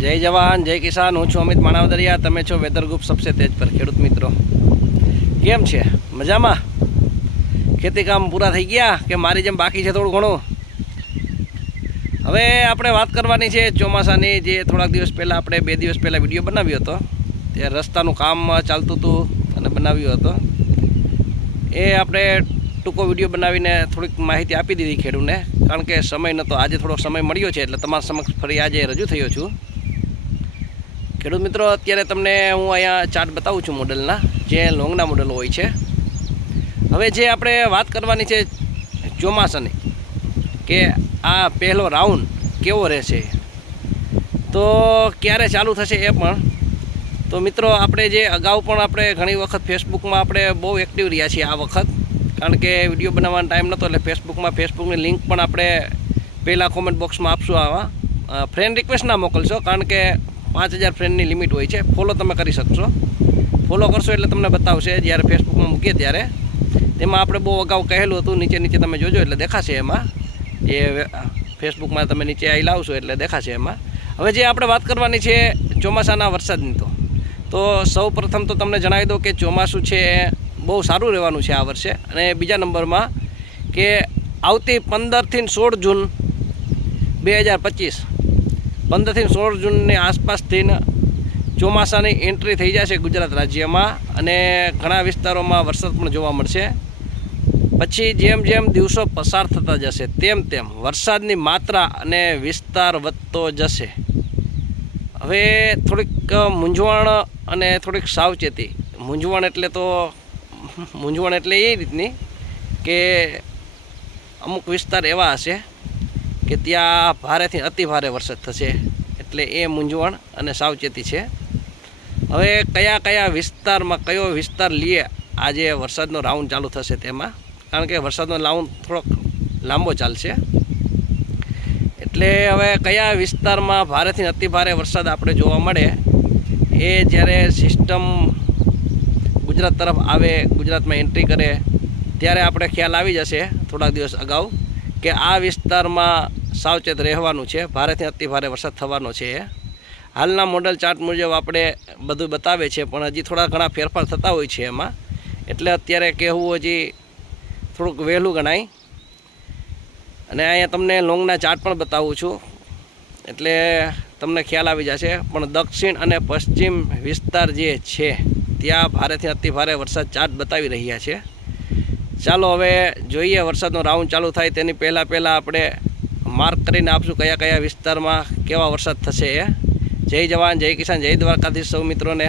જય જવાન, જય કિસાન. હું છું અમિત માણાવદરિયા. તમે છો વેધર ગ્રુપ સબસે તેજ પર ખેડૂત મિત્રો. કેમ છે? મજામાં? ખેતી કામ પૂરા થઈ ગયા કે મારી જેમ બાકી છે થોડું ઘણું? હવે આપણે વાત કરવાની છે ચોમાસાની, જે થોડાક દિવસ પહેલાં આપણે બે દિવસ પહેલાં વીડિયો બનાવ્યો હતો. તે રસ્તાનું કામ ચાલતું હતું અને બનાવ્યો હતો. એ આપણે ટૂંકો વીડિયો બનાવીને થોડીક માહિતી આપી દીધી ખેડૂને. કારણ કે સમય નહોતો આજે થોડો સમય મળ્યો છે એટલે તમારા સમક્ષ ફરી આજે રજૂ થયો છું. ખેડૂત મિત્રો, અત્યારે તમને હું અહીંયા ચાર્ટ બતાવું છું મોડલના જે લોંગના મોડલ હોય છે. હવે જે આપણે વાત કરવાની છે ચોમાસાની, કે આ પહેલો રાઉન્ડ કેવો રહેશે? તો ક્યારે ચાલુ થશે એ પણ, તો મિત્રો આપણે જે અગાઉ પણ આપણે ઘણી વખત ફેસબુકમાં આપણે બહુ એક્ટિવ રહ્યા છીએ આ વખત, કારણ કે વીડિયો બનાવવાનો ટાઈમ નહોતો એટલે ફેસબુકમાં ફેસબુકની લિંક પણ આપણે પહેલાં કોમેન્ટ બોક્સમાં આપશું આવા. ફ્રેન્ડ રિક્વેસ્ટ ના મોકલશો, કારણ કે પાંચ હજાર ફ્રેન્ડની લિમિટ હોય છે. ફોલો તમે કરી શકશો. ફોલો કરશો એટલે તમને બતાવશે જ્યારે ફેસબુકમાં મૂકીએ ત્યારે. તેમાં આપણે બહુ અગાઉ કહેલું હતું, નીચે નીચે તમે જોજો એટલે દેખાશે એમાં. એ ફેસબુકમાં તમે નીચે આવી લાવશો એટલે દેખાશે એમાં. હવે જે આપણે વાત કરવાની છે ચોમાસાના વરસાદની તો. તો સૌ તો તમને જણાવી દઉં કે ચોમાસું છે બહુ સારું રહેવાનું છે આ વર્ષે. અને બીજા નંબરમાં કે આવતી પંદરથી સોળ જૂન બે હજાર પચીસ પંદરથી સોળ જૂનની આસપાસથી ચોમાસાની એન્ટ્રી થઈ જશે ગુજરાત રાજ્યમાં અને ઘણા વિસ્તારોમાં વરસાદ પણ જોવા મળશે. પછી જેમ જેમ દિવસો પસાર થતા જશે, તેમ તેમ વરસાદની માત્રા અને વિસ્તાર વધતો જશે. હવે થોડીક મૂંઝવણ અને થોડીક સાવચેતી. મૂંઝવણ એટલે તો, મૂંઝવણ એટલે એ રીતની કે અમુક વિસ્તાર એવા હશે કે ત્યાં ભારેથી અતિ ભારે વરસાદ થશે. એટલે એ મૂંઝવણ અને સાવચેતી છે. હવે કયા કયા વિસ્તારમાં કયો વિસ્તાર લઈએ આજે વરસાદનો રાઉન્ડ ચાલુ થશે તેમાં? કારણ કે વરસાદનો રાઉન્ડ થોડોક લાંબો ચાલશે. એટલે હવે કયા વિસ્તારમાં ભારેથી અતિ ભારે વરસાદ આપણે જોવા મળે એ જ્યારે સિસ્ટમ ગુજરાત તરફ આવે, ગુજરાતમાં એન્ટ્રી કરે, ત્યારે આપણે ખ્યાલ આવી જશે થોડાક દિવસ અગાઉ કે આ વિસ્તારમાં સાવચેત રહેવાનું છે. ભારેથી અતિ ભારે વરસાદ થવાનો છે. હાલના મોડલ ચાર્ટ મુજબ આપણે બધું બતાવે છે, પણ હજી થોડા ઘણા ફેરફાર થતા હોય છે એમાં. એટલે અત્યારે કહેવું હજી થોડુંક વહેલું ગણાય. અને અહીંયા તમને લોંગના ચાર્ટ પણ બતાવું છું. એટલે તમને ખ્યાલ આવી જશે, પણ દક્ષિણ અને પશ્ચિમ વિસ્તાર જે છે, ત્યાં ભારેથી અતિ ભારે વરસાદ ચાર્ટ બતાવી રહ્યા છે. ચાલો હવે જોઈએ વરસાદનો રાઉન્ડ ચાલુ થાય. તેની પહેલાં પહેલાં આપણે માર્ક કરીને આપશું કયા કયા વિસ્તારમાં કેવા વરસાદ થશે એ. જય જવાન, જય કિસાન, જય દ્વારકાધીશ સૌ મિત્રોને.